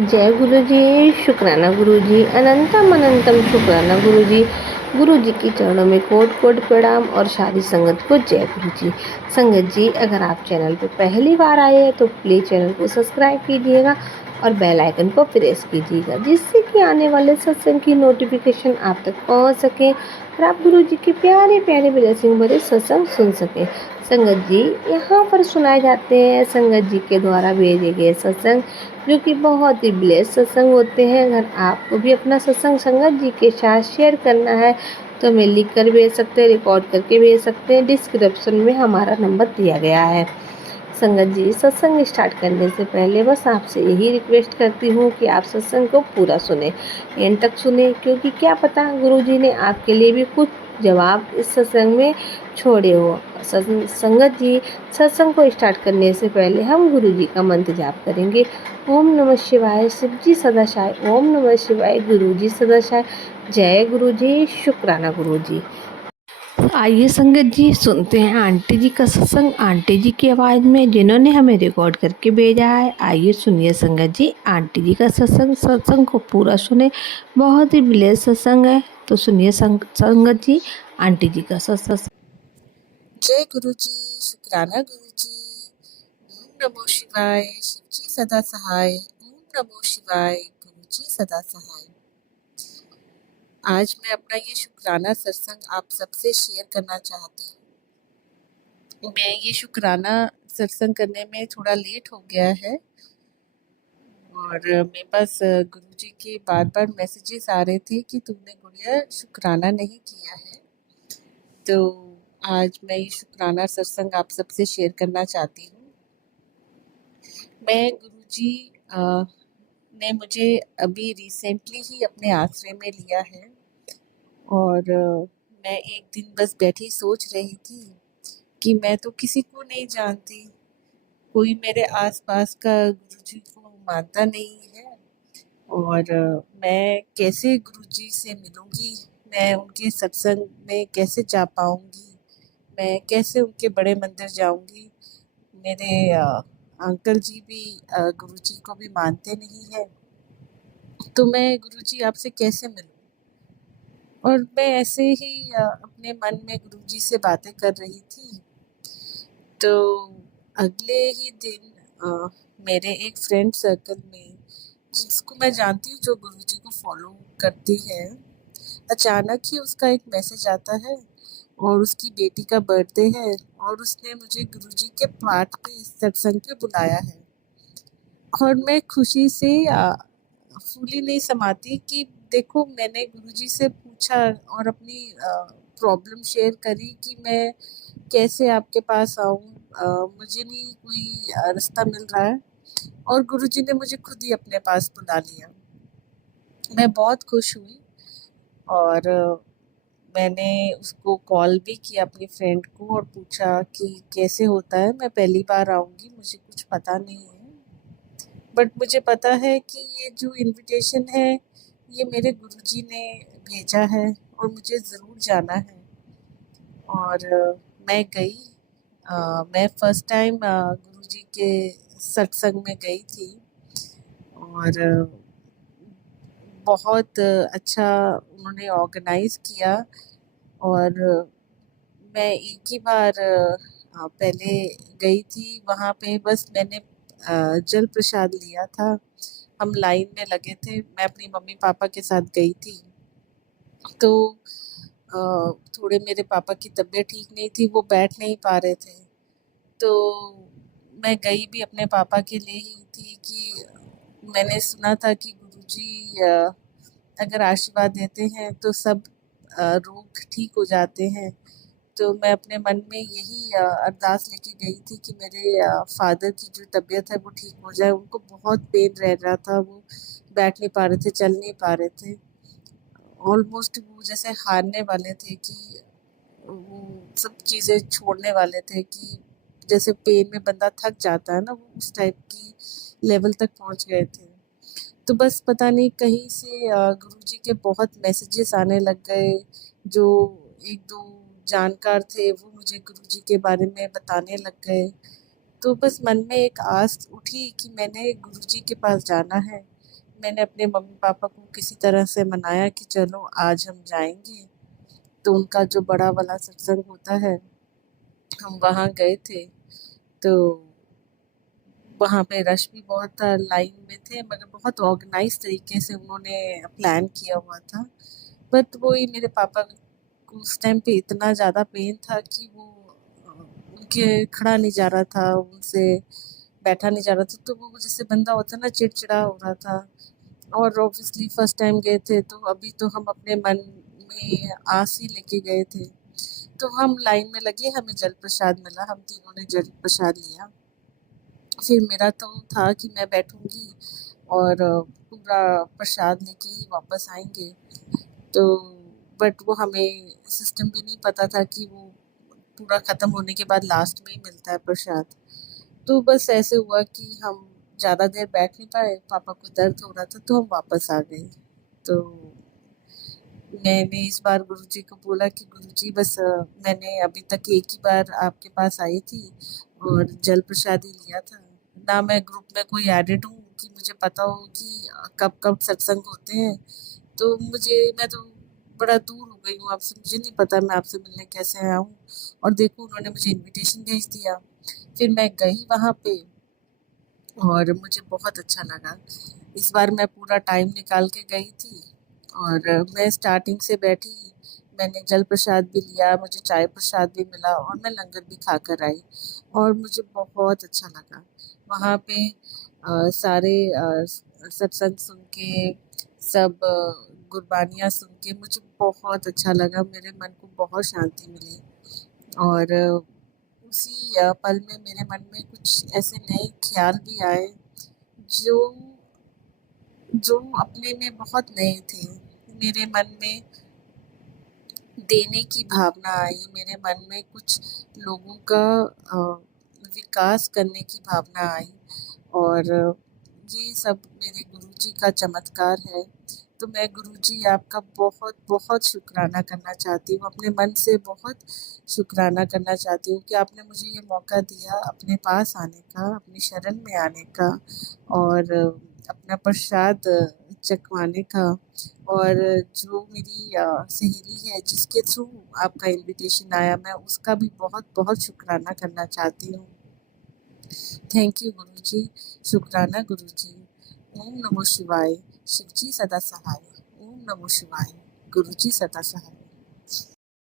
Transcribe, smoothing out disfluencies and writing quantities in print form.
जय गुरुजी, शुक्राना गुरुजी, अनंतम अनंतम शुक्राना गुरुजी। गुरुजी की चरणों में कोट कोट प्रणाम और सारी संगत को जय गुरुजी। संगत जी, अगर आप चैनल पर पहली बार आए हैं तो प्लीज़ चैनल को सब्सक्राइब कीजिएगा और बेल आइकन को प्रेस कीजिएगा, जिससे कि आने वाले सत्संग की नोटिफिकेशन आप तक पहुंच सके और आप गुरुजी के प्यारे प्यारे ब्लेसिंग भरे सत्संग सुन सकें। संगत जी, यहाँ पर सुनाए जाते हैं संगत जी के द्वारा भेजे गए सत्संग, जो कि बहुत ही ब्लेस्ड सत्संग होते हैं। अगर आपको भी अपना सत्संग संगत जी के साथ शेयर करना है तो हमें लिख कर भेज सकते हैं, रिकॉर्ड करके भेज सकते हैं। डिस्क्रिप्शन में हमारा नंबर दिया गया है। संगत जी, सत्संग स्टार्ट करने से पहले बस आपसे यही रिक्वेस्ट करती हूँ कि आप सत्संग को पूरा सुने, एंड तक सुने, क्योंकि क्या पता गुरुजी ने आपके लिए भी कुछ जवाब इस सत्संग में छोड़े हो। संगत जी, सत्संग को स्टार्ट करने से पहले हम गुरुजी का मंत्र जाप करेंगे। ओम नमः शिवाय, शिव जी सदाशाय। ओम नमः शिवाय, गुरुजी सदाशाय। जय गुरुजी, शुक्राना गुरुजी। आइए संगत जी, सुनते हैं आंटी जी का सत्संग आंटी जी की आवाज़ में, जिन्होंने हमें रिकॉर्ड करके भेजा है। आइए सुनिए संगत जी आंटी जी का सत्संग। सत्संग को पूरा सुने, बहुत ही ब्लेस्ड सत्संग है। तो सुनिए संगत जी आंटी जी का सत्संग। जय गुरु जी, शुक्राना गुरु जी। ओम नमो शिवाय, शिव जी सदा सहाय। ओम नमो शिवाय, गुरु जी सदा सहाय। आज मैं अपना ये शुक्राना सत्संग आप सबसे शेयर करना चाहती हूँ। मैं ये शुक्राना सत्संग करने में थोड़ा लेट हो गया है और मेरे पास गुरु जी के बार बार मैसेजेस आ रहे थे कि तुमने गुड़िया शुक्राना नहीं किया है। तो आज मैं ये शुक्राना सत्संग आप सबसे शेयर करना चाहती हूँ। मैं गुरुजी ने मुझे अभी रिसेंटली ही अपने आश्रय में लिया है और मैं एक दिन बस बैठी सोच रही थी कि मैं तो किसी को नहीं जानती, कोई मेरे आसपास का गुरुजी को मानता नहीं है और मैं कैसे गुरुजी से मिलूंगी, मैं उनके सत्संग में कैसे जा पाऊंगी, मैं कैसे उनके बड़े मंदिर जाऊंगी। मेरे अंकल जी भी गुरुजी को भी मानते नहीं है, तो मैं गुरुजी आपसे कैसे मिलूं। और मैं ऐसे ही अपने मन में गुरुजी से बातें कर रही थी। तो अगले ही दिन मेरे एक फ्रेंड सर्कल में, जिसको मैं जानती हूँ, जो गुरुजी को फॉलो करती है, अचानक ही उसका एक मैसेज आता है और उसकी बेटी का बर्थडे है और उसने मुझे गुरुजी के पाठ पे, इस सत्संग पे बुलाया है। और मैं खुशी से फूली नहीं समाती कि देखो, मैंने गुरुजी से पूछा और अपनी प्रॉब्लम शेयर करी कि मैं कैसे आपके पास आऊँ, मुझे नहीं कोई रास्ता मिल रहा है, और गुरुजी ने मुझे खुद ही अपने पास बुला लिया। मैं बहुत खुश हुई और मैंने उसको कॉल भी किया अपनी फ्रेंड को और पूछा कि कैसे होता है, मैं पहली बार आऊँगी, मुझे कुछ पता नहीं है, बट मुझे पता है कि ये जो इनविटेशन है ये मेरे गुरुजी ने भेजा है और मुझे ज़रूर जाना है। और मैं गई। मैं फर्स्ट टाइम गुरुजी के सत्संग में गई थी और बहुत अच्छा उन्होंने ऑर्गेनाइज़ किया। और मैं एक ही बार पहले गई थी वहाँ पे, बस मैंने जल प्रसाद लिया था। हम लाइन में लगे थे, मैं अपनी मम्मी पापा के साथ गई थी। तो थोड़े मेरे पापा की तबीयत ठीक नहीं थी, वो बैठ नहीं पा रहे थे, तो मैं गई भी अपने पापा के लिए ही थी कि मैंने सुना था कि गुरुजी अगर आशीर्वाद देते हैं तो सब रोग ठीक हो जाते हैं। तो मैं अपने मन में यही अरदास लेके गई थी कि मेरे फादर की जो तबीयत है वो ठीक हो जाए। उनको बहुत पेन रह रहा था, वो बैठ नहीं पा रहे थे, चल नहीं पा रहे थे, ऑलमोस्ट वो जैसे हारने वाले थे कि वो सब चीज़ें छोड़ने वाले थे, कि जैसे पेन में बंदा थक जाता है ना, वो उस टाइप की लेवल तक पहुंच गए थे। तो बस पता नहीं कहीं से गुरुजी के बहुत मैसेजेस आने लग गए। जो एक दो जानकार थे वो मुझे गुरुजी के बारे में बताने लग गए। तो बस मन में एक आस उठी कि मैंने गुरुजी के पास जाना है। मैंने अपने मम्मी पापा को किसी तरह से मनाया कि चलो आज हम जाएंगे। तो उनका जो बड़ा वाला सत्संग होता है, हम वहाँ गए थे। तो वहाँ पे रश भी बहुत था, लाइन में थे, मगर बहुत ऑर्गेनाइज तरीके से उन्होंने प्लान किया हुआ था। बट वही मेरे पापा को उस टाइम पे इतना ज़्यादा पेन था कि वो उनके खड़ा नहीं जा रहा था, उनसे बैठा नहीं जा रहा था। तो वो जैसे बंदा होता है ना, चिड़चिड़ा हो रहा था। और ऑब्वियसली फर्स्ट टाइम गए थे, तो अभी तो हम अपने मन में आस ही लेके गए थे। तो हम लाइन में लगे, हमें जल प्रसाद मिला, हम तीनों ने जल प्रसाद लिया। फिर मेरा तो था कि मैं बैठूंगी और पूरा प्रसाद लेके ही वापस आएंगे। तो बट वो हमें सिस्टम भी नहीं पता था कि वो पूरा ख़त्म होने के बाद लास्ट में ही मिलता है प्रसाद। तो बस ऐसे हुआ कि हम ज़्यादा देर बैठ नहीं पाए, पापा को दर्द हो रहा था, तो हम वापस आ गए। तो मैंने इस बार गुरुजी को बोला कि गुरुजी बस मैंने अभी तक एक ही बार आपके पास आई थी और जल प्रसाद ही लिया था। ना मैं ग्रुप में कोई एडिड हूँ कि मुझे पता हो कि कब कब सत्संग होते हैं। तो मैं तो बड़ा दूर हो गई हूँ आपसे, मुझे नहीं पता मैं आपसे मिलने कैसे आऊँ। और देखो उन्होंने मुझे इनविटेशन भेज दिया। फिर मैं गई वहाँ पे और मुझे बहुत अच्छा लगा। इस बार मैं पूरा टाइम निकाल के गई थी और मैं स्टार्टिंग से बैठी, मैंने जल प्रसाद भी लिया, मुझे चाय प्रसाद भी मिला और मैं लंगर भी खा कर आई और मुझे बहुत अच्छा लगा। वहाँ पे सारे सत्संग सुन के, सब गुरबानियाँ सुन के मुझे बहुत अच्छा लगा, मेरे मन को बहुत शांति मिली। और उसी पल में मेरे मन में कुछ ऐसे नए ख्याल भी आए जो जो अपने में बहुत नए थे। मेरे मन में देने की भावना आई, मेरे मन में कुछ लोगों का विकास करने की भावना आई। और ये सब मेरे गुरुजी का चमत्कार है। तो मैं गुरुजी आपका बहुत बहुत शुक्राना करना चाहती हूँ, अपने मन से बहुत शुक्राना करना चाहती हूँ कि आपने मुझे ये मौका दिया अपने पास आने का, अपनी शरण में आने का और अपना प्रसाद चखवाने का। और जो मेरी सहेली है जिसके थ्रू आपका इनविटेशन आया, मैं उसका भी बहुत बहुत शुक्राना करना चाहती हूँ। थैंक यू गुरुजी, शुक्राना गुरुजी। ओम नमो शिवाय। शिवजी सदा सहाय। ओम नमो शिवाय। गुरुजी सदा सहाय।